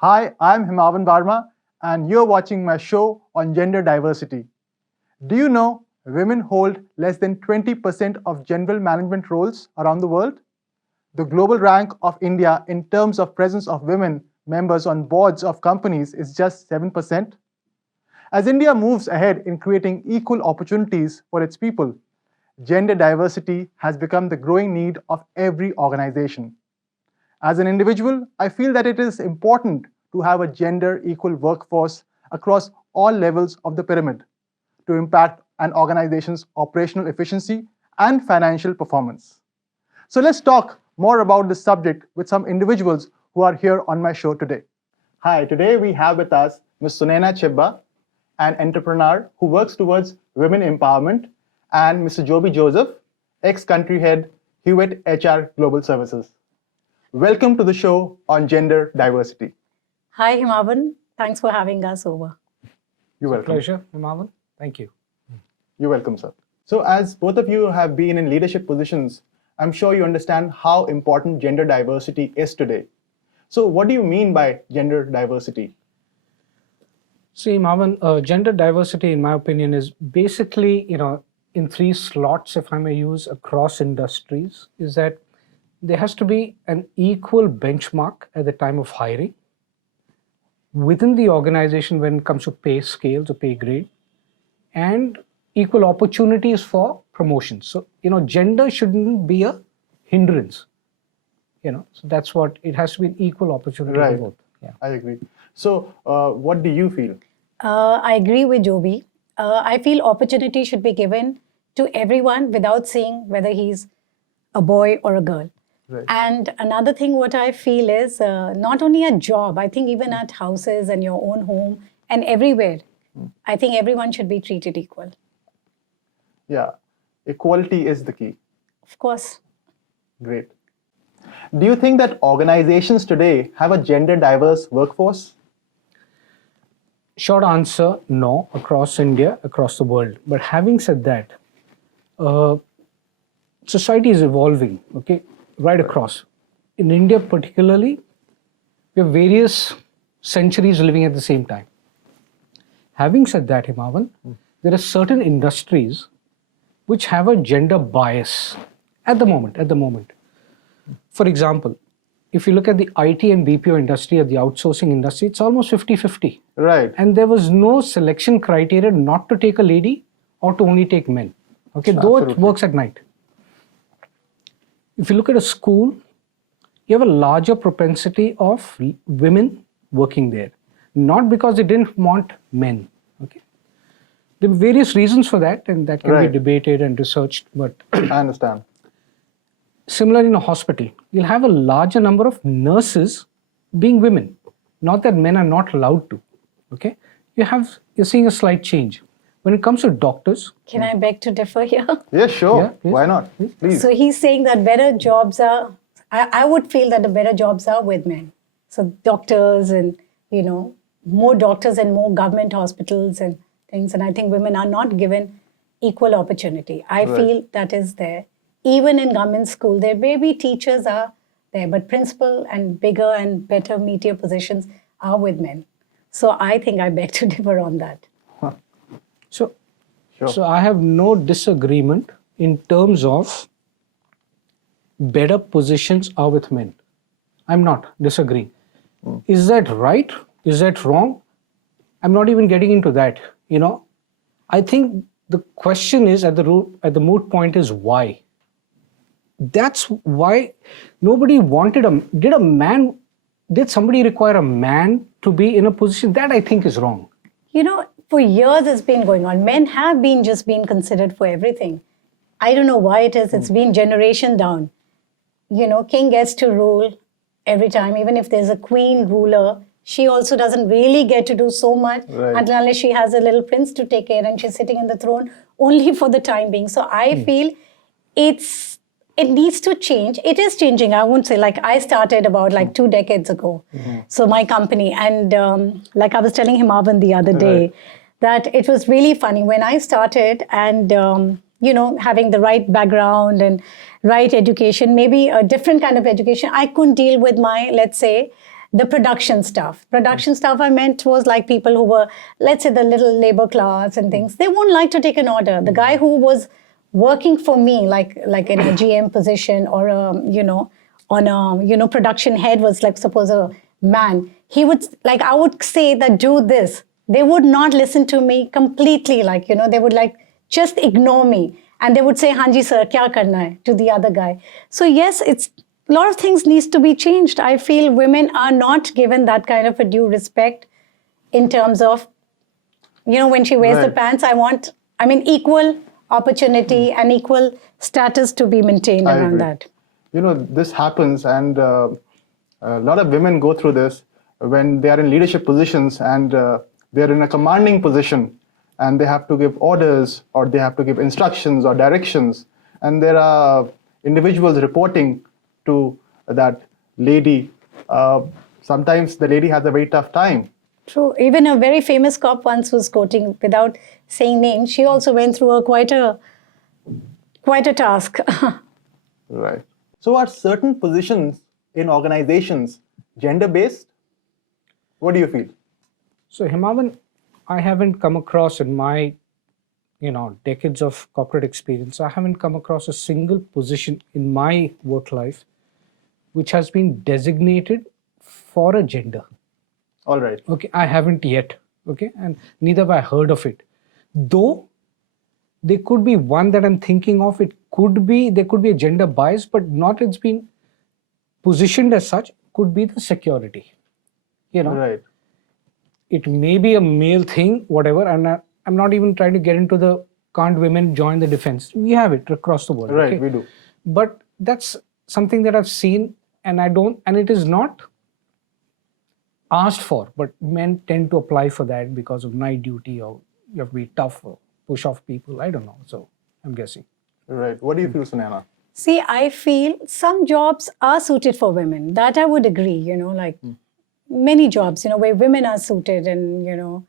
Hi, I'm Himavan Verma, and you're watching my show on gender diversity. Do you know women hold less than 20% of general management roles around the world? The global rank of India in terms of presence of women members on boards of companies is just 7%. As India moves ahead in creating equal opportunities for its people, gender diversity has become the growing need of every organization. As an individual, I feel that it is important to have a gender equal workforce across all levels of the pyramid to impact an organization's operational efficiency and financial performance. So let's talk more about this subject with some individuals who are here on my show today. Hi, today we have with us Ms. Sunayana Chibba, an entrepreneur who works towards women empowerment, and Mr. Joby Joseph, ex-country head, Hewitt HR Global Services. Welcome to the show on gender diversity. Hi, Himavan. Thanks for having us over. You're welcome. Pleasure, Himavan. Thank you. You're welcome, sir. So as both of you have been in leadership positions, I'm sure you understand how important gender diversity is today. So what do you mean by gender diversity? See, Himavan, gender diversity, in my opinion, is basically, in three slots, if I may use, across industries, is that there has to be an equal benchmark at the time of hiring within the organization when it comes to pay scales or pay grade, and equal opportunities for promotions. So, gender shouldn't be a hindrance. So that's what it has to be, an equal opportunity for both. Yeah. I agree. So what do you feel? I agree with Joby. I feel opportunity should be given to everyone without saying whether he's a boy or a girl. Right. And another thing what I feel is not only a job, I think even at houses and your own home and everywhere, I think everyone should be treated equal. Yeah, equality is the key. Of course. Great. Do you think that organizations today have a gender diverse workforce? Short answer, no, across India, across the world. But having said that, society is evolving, okay, right across. In India particularly, we have various centuries living at the same time. Having said that, Himavan, there are certain industries which have a gender bias at the moment. For example, if you look at the IT and BPO industry or the outsourcing industry, it's almost 50-50. Right. And there was no selection criteria not to take a lady or to only take men. Okay, though it works at night. If you look at a school, you have a larger propensity of women working there. Not because they didn't want men. Okay, there are various reasons for that, and that can be debated and researched. But I understand. Similar in a hospital, you'll have a larger number of nurses being women. Not that men are not allowed to. Okay, you're seeing a slight change. When it comes to doctors, Can I beg to differ here? Yeah, sure. Yeah, Why not? Please. So he's saying that better jobs are, I would feel that the better jobs are with men. So doctors and, more doctors and more government hospitals and things. And I think women are not given equal opportunity. I feel that is there. Even in government school, there may be teachers are there, but principal and bigger and better meatier positions are with men. So I think I beg to differ on that. So I have no disagreement in terms of better positions are with men. I'm not disagreeing. Is that right? Is that wrong? I'm not even getting into that. I think the question is at the moot point is why. That's why nobody wanted did somebody require a man to be in a position? That I think is wrong. For years it's been going on. Men have been considered for everything. I don't know why it is. It's been generation down. King gets to rule every time. Even if there's a queen ruler, she also doesn't really get to do so much unless she has a little prince to take care and she's sitting in the throne only for the time being. So I feel it needs to change. It is changing. I won't say I started about 2 decades ago. So my company, and like I was telling Himavan the other day, that it was really funny when I started and, having the right background and right education, maybe a different kind of education, I couldn't deal with my, let's say, the production staff. Production staff I meant was like people who were, let's say, the little labor class and things. They won't like to take an order. The guy who was working for me, like in a GM position or on a production head was like suppose a man. He would like I would say that do this. They would not listen to me completely. Like they would like just ignore me. And they would say, Hanji sir, kya karna hai, to the other guy. So yes, it's a lot of things needs to be changed. I feel women are not given that kind of a due respect in terms of, when she wears the pants, equal opportunity and equal status to be maintained around that. This happens, and a lot of women go through this when they are in leadership positions and they're in a commanding position. And they have to give orders or they have to give instructions or directions. And there are individuals reporting to that lady. Sometimes the lady has a very tough time. True. Even a very famous cop once was quoting, without saying names, she also went through quite a task. Right. So are certain positions in organizations gender-based? What do you feel? So Himavan, I haven't come across in my, decades of corporate experience, I haven't come across a single position in my work life which has been designated for a gender. All right. Okay, I haven't yet. Okay, and neither have I heard of it. Though there could be one that I'm thinking of. There could be a gender bias, but not it's been positioned as such. Could be the security. Right. It may be a male thing, whatever, and I'm not even trying to get into the can't women join the defense. We have it across the world. Right, okay? we do. But that's something that I've seen, and it is not asked for, but men tend to apply for that because of night duty or you have to be tough or push off people. I don't know. So I'm guessing. Right. What do you feel, Sunayana? See, I feel some jobs are suited for women. That I would agree, many jobs, where women are suited and,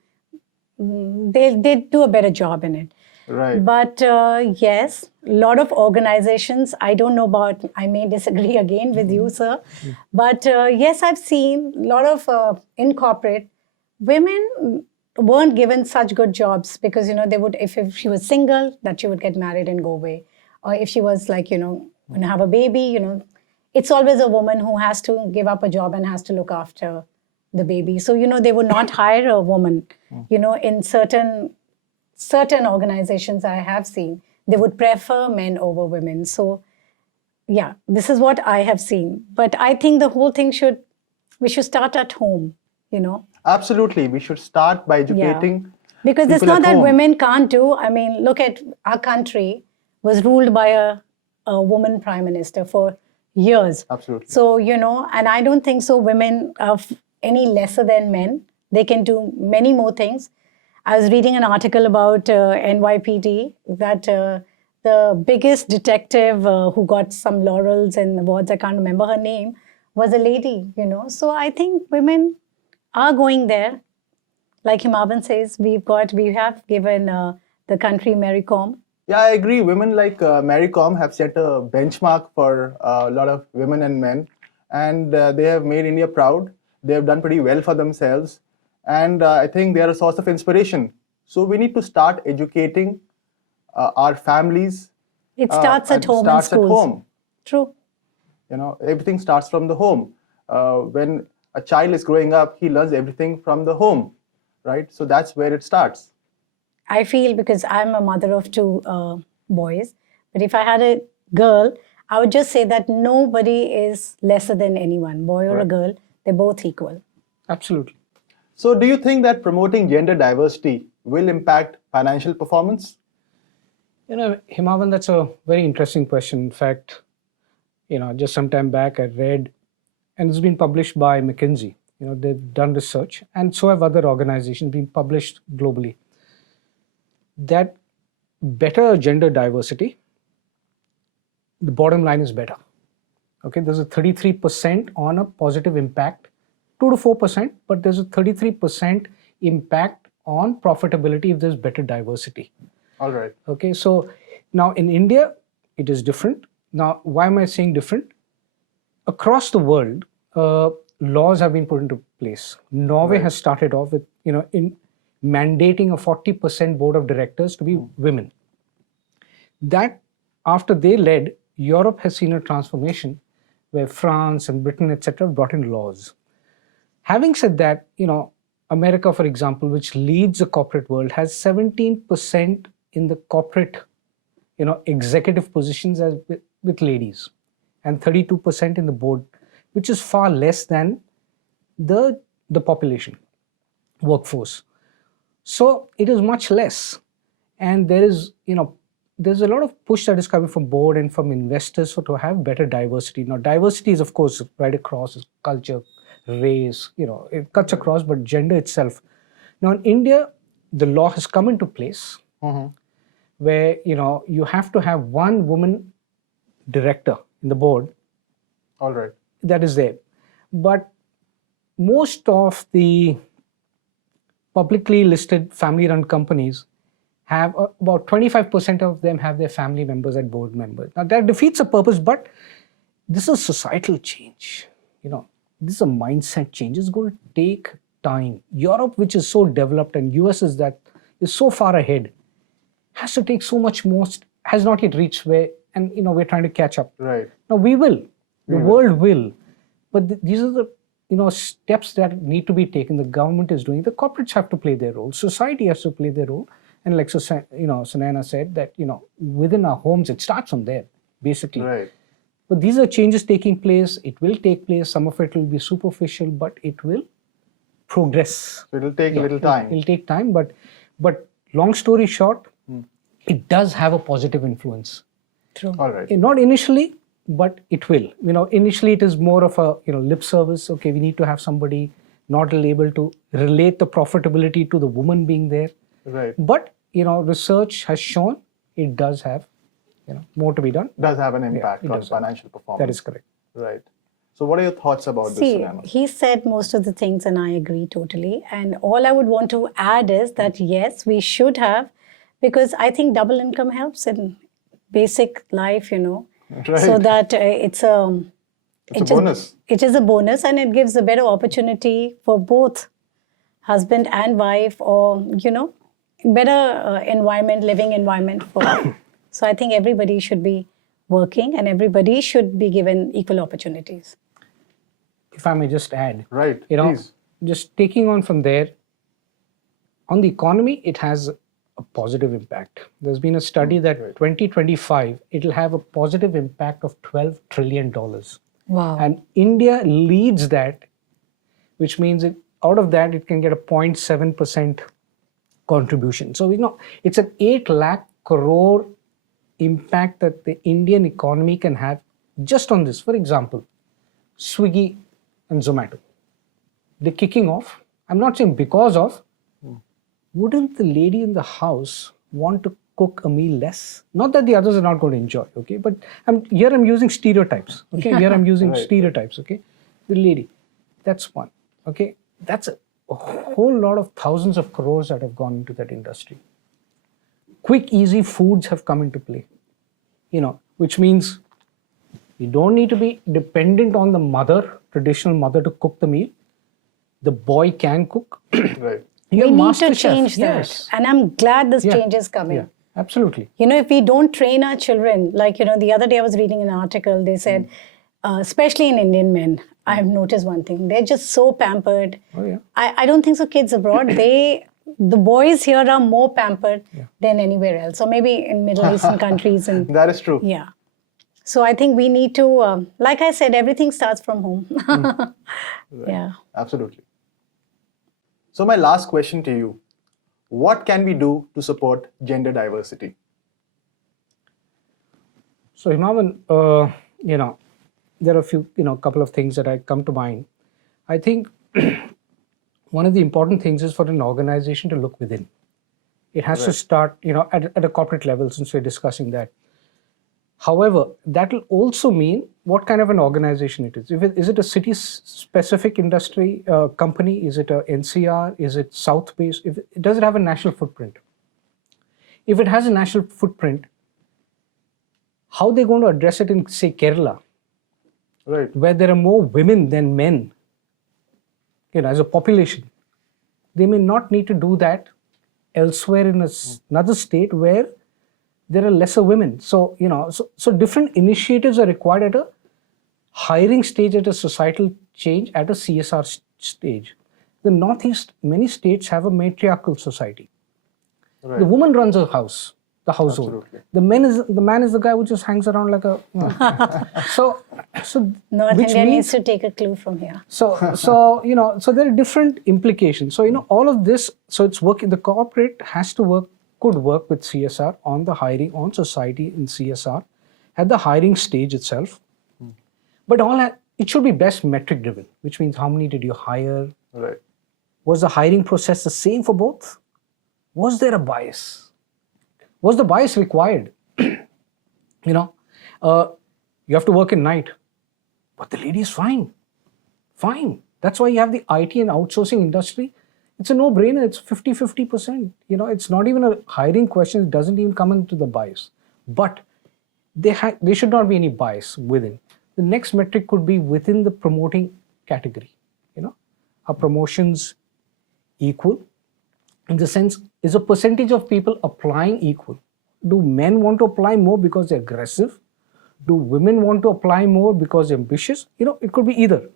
they do a better job in it. Right. But yes, a lot of organizations, I don't know about, I may disagree again with you, sir. But yes, I've seen a lot of in corporate, women weren't given such good jobs because, they would, if she was single, that she would get married and go away. Or if she was like, going to have a baby, it's always a woman who has to give up a job and has to look after the baby. So, they would not hire a woman, in certain organizations I have seen, they would prefer men over women. So, yeah, this is what I have seen. But I think the whole thing we should start at home, Absolutely. We should start by educating. Because it's people not at that home. women can't do. Look at our country was ruled by a woman prime minister for years. Absolutely. So, and I don't think so women are any lesser than men. They can do many more things. I was reading an article about NYPD that the biggest detective who got some laurels and awards, I can't remember her name, was a lady, So I think women are going there. Like Himavan says, we have given the country Mary Kom. Yeah, I agree. Women like Mary Kom have set a benchmark for a lot of women and men, and they have made India proud. They have done pretty well for themselves, and I think they are a source of inspiration. So we need to start educating our families. It starts at home and starts schools. At home. True. Everything starts from the home. When a child is growing up, he learns everything from the home, right? So that's where it starts. I feel because I'm a mother of two boys, but if I had a girl, I would just say that nobody is lesser than anyone, boy or a girl. They're both equal. Absolutely. So do you think that promoting gender diversity will impact financial performance? Himavan, that's a very interesting question. In fact, just some time back I read, and it's been published by McKinsey. They've done research, and so have other organizations been published globally, that better gender diversity, the bottom line is better. Okay, there's a 33% on a positive impact, 2 to 4%, but there's a 33% impact on profitability if there's better diversity. All right. Okay, so now in India, it is different. Now, why am I saying different? Across the world, laws have been put into place. Norway Right. has started off with, in mandating a 40% board of directors to be women. That, after they led, Europe has seen a transformation where France and Britain, etc., brought in laws. Having said that, America, for example, which leads the corporate world, has 17% in the corporate, executive positions as with ladies, and 32% in the board, which is far less than the population workforce. So it is much less, and there's a lot of push that is coming from board and from investors to have better diversity. Now, diversity is, of course, right across culture, race, it cuts across, but gender itself. Now, in India, the law has come into place where, you have to have one woman director in the board. All right. That is there. But most of the publicly listed family-run companies have about 25% of them have their family members as board members. Now, that defeats the purpose, but this is societal change. This is a mindset change. It's going to take time. Europe, which is so developed, and US is so far ahead, has to take so much more, has not yet reached where, and we're trying to catch up. Right. Now, we will. The world will. But these are the steps that need to be taken. The government is doing. The corporates have to play their role. Society has to play their role. And like Sunayana said, that within our homes, it starts from there, basically. Right. But these are changes taking place. It will take place. Some of it will be superficial, but it will progress. So it'll take a little time. It'll take time, but long story short, it does have a positive influence. True. All right. Not initially, but it will. Initially it is more of a lip service. Okay, we need to have somebody not able to relate the profitability to the woman being there. Right. But research has shown it does have more to be done. Does have an impact it on does. financial performance. That is correct. Right. So what are your thoughts about this, See, Sunayana? he said most of the things and I agree totally. And all I would want to add is that yes, we should have, because I think double income helps in basic life, Right. so that it's a bonus. It is a bonus, and it gives a better opportunity for both husband and wife, or better living environment for. So I think everybody should be working, and everybody should be given equal opportunities. If I may just add, Right. Please. just taking on from there, on the economy, it has a positive impact. There's been a study that 2025, it'll have a positive impact of $12 trillion. Wow. And India leads that, which means out of that, it can get a 0.7% contribution. So, it's an 8 lakh crore impact that the Indian economy can have just on this. For example, Swiggy and Zomato, they're kicking off. I'm not saying because of, wouldn't the lady in the house want to cook a meal less? Not that the others are not going to enjoy, okay? But I'm using stereotypes, okay? Here I'm using stereotypes, okay? The lady, that's one, okay? That's a whole lot of thousands of crores that have gone into that industry. Quick, easy foods have come into play, which means you don't need to be dependent on the traditional mother to cook the meal. The boy can cook. Right. We need to change that. And I'm glad this change is coming. Yeah, absolutely. If we don't train our children, like, the other day I was reading an article, they said, especially in Indian men, I have noticed one thing. They're just so pampered. Oh, yeah. I don't think so kids abroad, the boys here are more pampered than anywhere else. Or maybe in Middle Eastern countries. And That is true. yeah. So I think we need to, like I said, everything starts from home. Yeah. Absolutely. So my last question to you, what can we do to support gender diversity? So Himavan, there are a few, couple of things that I come to mind. I think one of the important things is for an organization to look within. It has to start, at a corporate level, since we're discussing that. However, that will also mean what kind of an organization it is. Is it a city-specific industry company? Is it a NCR? Is it South-based? Does it have a national footprint? If it has a national footprint, how are they going to address it in, say, Kerala, Right. where there are more women than men as a population, they may not need to do that elsewhere in another state where there are lesser women. So, so different initiatives are required at a hiring stage, at a societal change, at a CSR stage. The Northeast, many states have a matriarchal society. Right. The woman runs a house, the household. Absolutely. The man is the guy who just hangs around like a. So North which India means needs to take a clue from here. so so there are different implications. So all of this. So it's working. The corporate has to work, could work with CSR on the hiring, on society in CSR, at the hiring stage itself. But it should be best metric driven, which means how many did you hire? Right. Was the hiring process the same for both? Was there a bias? Was the bias required? You have to work at night, but the lady is fine. Fine. That's why you have the IT and outsourcing industry. It's a no-brainer. It's 50-50%. It's not even a hiring question. It doesn't even come into the bias. But there should not be any bias within. The next metric could be within the promoting category. Are promotions equal? In the sense, is a percentage of people applying equal? Do men want to apply more because they're aggressive? Do women want to apply more because they're ambitious? It could be either.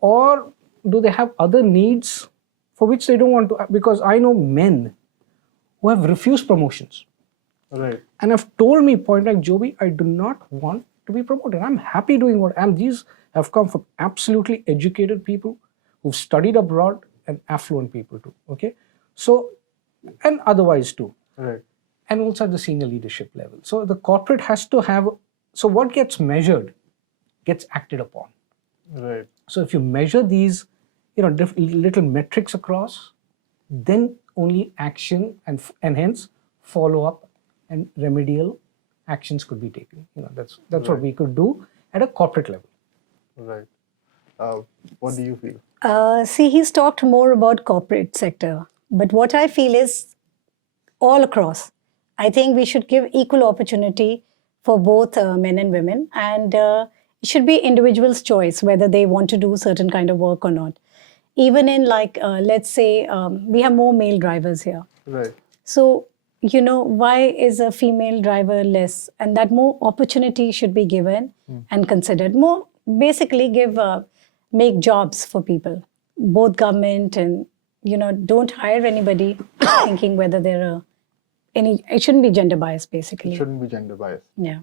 Or do they have other needs for which they don't want to? Because I know men who have refused promotions. Right. And have told me point blank, Joby, I do not want to be promoted. I'm happy doing what I am. These have come from absolutely educated people who've studied abroad and affluent people too. Okay. So, and otherwise too. Right. And also at the senior leadership level. So the corporate has to have, so what gets measured gets acted upon. Right. So if you measure these, little metrics across, then only action and hence follow up and remedial actions could be taken. That's Right. what we could do at a corporate level. Right. What do you feel? See, he's talked more about corporate sector, but what I feel is all across. I think we should give equal opportunity for both men and women, and it should be individual's choice whether they want to do certain kind of work or not. Even in let's say we have more male drivers here. Right. So, why is a female driver less? And that more opportunity should be given and considered. More basically make jobs for people, both government and, don't hire anybody thinking whether it shouldn't be gender biased basically. It shouldn't be gender biased. Yeah.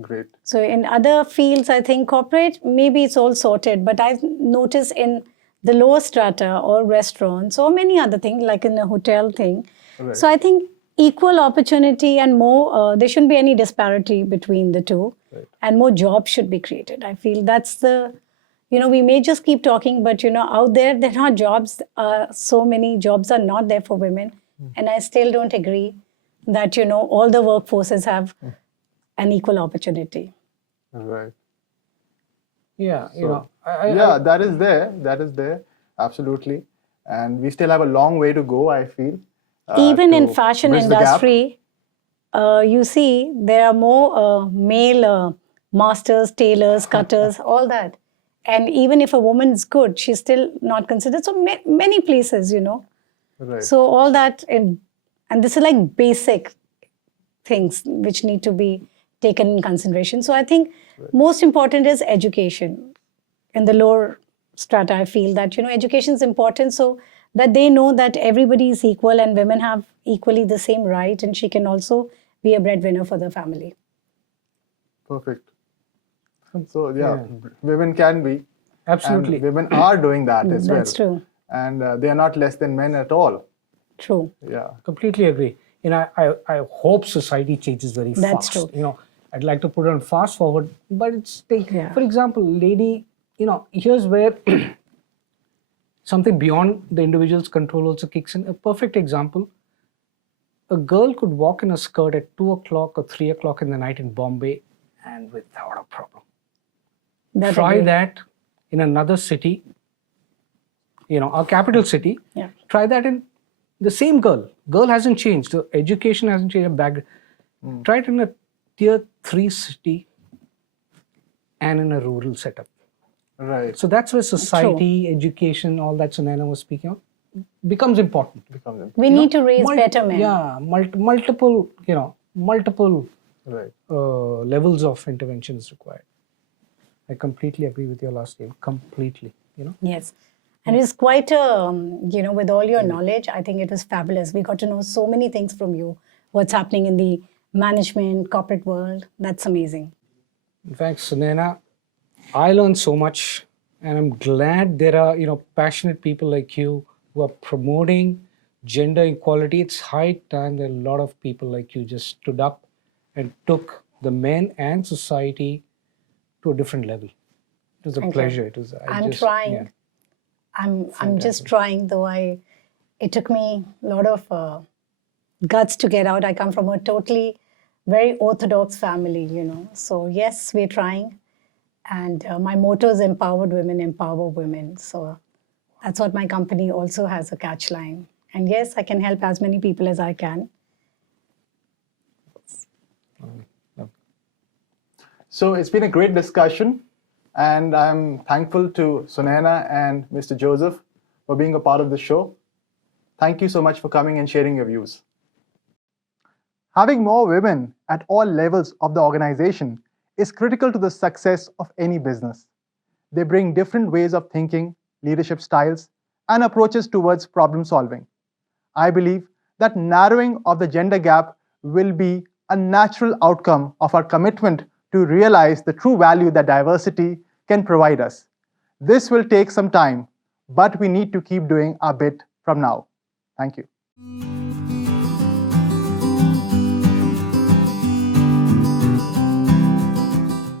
Great. So in other fields, I think corporate, maybe it's all sorted, but I've noticed in the lower strata or restaurants or many other things, like in the hotel thing. Right. So I think equal opportunity and more, there shouldn't be any disparity between the two. Right. And more jobs should be created. I feel that's the, we may just keep talking, but, out there are not jobs. So many jobs are not there for women. And I still don't agree that, all the workforces have an equal opportunity. Right. Yeah, That is there. That is there. Absolutely. And we still have a long way to go, I feel. Even in to fashion bridge the gap. industry, you see there are more male masters, tailors, cutters, all that. And even if a woman's good, she's still not considered. So many places, Right. So all that, and this is like basic things which need to be taken in consideration. So I think most important is education. In the lower strata, I feel that, education is important so that they know that everybody is equal and women have equally the same right, and she can also be a breadwinner for the family. Perfect. So women can be. absolutely. And women are doing that as well. That's true. And they are not less than men at all. True. Yeah. Completely agree. I hope society changes very That's fast. true. I'd like to put it on fast forward, but it's Yeah. for example, lady, here's where something beyond the individual's control also kicks in. A perfect example: a girl could walk in a skirt at 2 o'clock or 3 o'clock in the night in Bombay, and without a problem. That Try agree. that in another city, our capital city. Yeah. Try that in the same girl. Girl hasn't changed. The education hasn't changed. Background. Try it in a tier 3 city and in a rural setup. Right. So that's where society, education, all that Sunayana was speaking of, becomes important. We need to raise better men. Yeah, multiple, multiple Right. levels of intervention is required. I completely agree with your last name. Completely, Yes. And it was quite a, with all your knowledge, I think it was fabulous. We got to know so many things from you. What's happening in the management, corporate world. That's amazing. In fact, Sunayana, I learned so much, and I'm glad there are, passionate people like you who are promoting gender equality. It's high time that a lot of people like you just stood up and took the men and society to a different level. It was a Thank you. pleasure. It was. I'm trying. Yeah. I'm just trying, though it took me a lot of guts to get out. I come from a totally very orthodox family, So yes, we're trying. And my motto is empowered women, empower women. So that's what my company also has a catch line. And yes, I can help as many people as I can. So it's been a great discussion, and I'm thankful to Sunayana and Mr. Joseph for being a part of the show. Thank you so much for coming and sharing your views. Having more women at all levels of the organization is critical to the success of any business. They bring different ways of thinking, leadership styles, and approaches towards problem solving. I believe that narrowing of the gender gap will be a natural outcome of our commitment to realize the true value that diversity can provide us. This will take some time, but we need to keep doing our bit from now. Thank you.